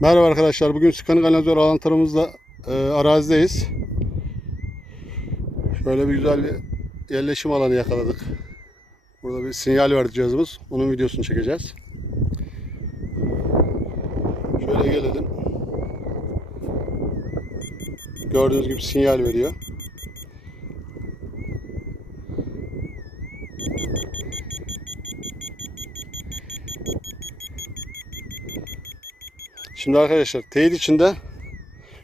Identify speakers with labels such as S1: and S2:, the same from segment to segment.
S1: Merhaba arkadaşlar. Bugün Sıkanı Galanzor alanlarımızda e, arazideyiz. Şöyle bir güzel bir yerleşim alanı yakaladık. Burada bir sinyal verdi cihazımız. Onun videosunu çekeceğiz. Şöyle gelelim. Gördüğünüz gibi sinyal veriyor. Şimdi arkadaşlar teyit içinde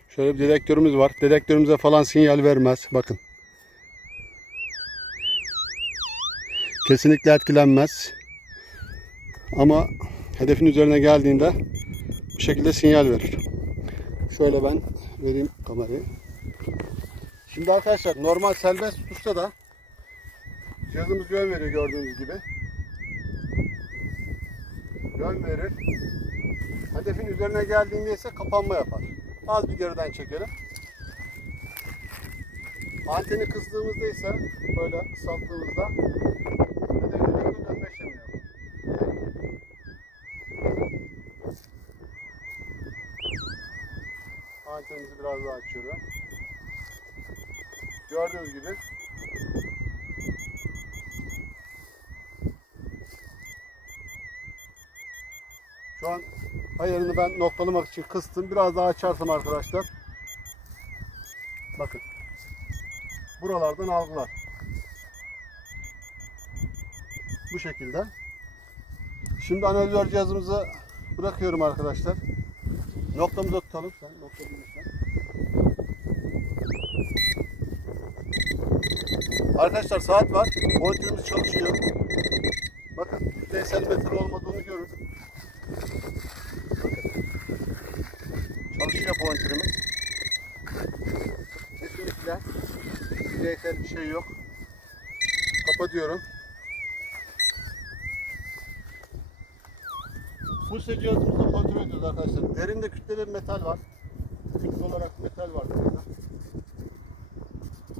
S1: şöyle bir dedektörümüz var. Dedektörümüze falan sinyal vermez. Bakın. Kesinlikle etkilenmez. Ama hedefin üzerine geldiğinde bu şekilde sinyal verir. Şöyle ben vereyim kamerayı. Şimdi arkadaşlar normal serbest tutuşta da cihazımız yön veriyor gördüğünüz gibi. Yön verir. Hedefin üzerine geldiğinde ise kapanma yapar. Az bir geriden çekelim. Anteni kıstığımızda ise böyle kısalttığımızda. Antenimizi biraz daha açıyorum. Gördüğünüz gibi Şu an ayarını ben noktalamak için kıstım. Biraz daha açarsam arkadaşlar. Bakın. Buralardan algılar. Bu şekilde. Şimdi analizör cihazımızı bırakıyorum arkadaşlar. Noktamıza tutalım. Sen noktamızı. Arkadaşlar saat var. Monitörümüz çalışıyor. Bakın yüzeysel metal olmadığını görün. Pointerimiz. Kesinlikle yüzeysel bir şey yok. Kapatıyorum. Bu ise cihazımızı kontrol ediyoruz arkadaşlar. Derinde kütleli metal var. Fix olarak metal var burada.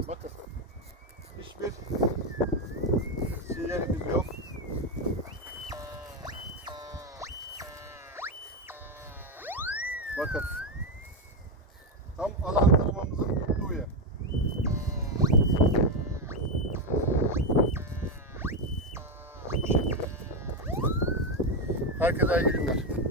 S1: Bakın. Hiçbir sinyalimiz yok. Bakın. Tam alan tanımamızın tuttuğu yer. Herkese iyi günler.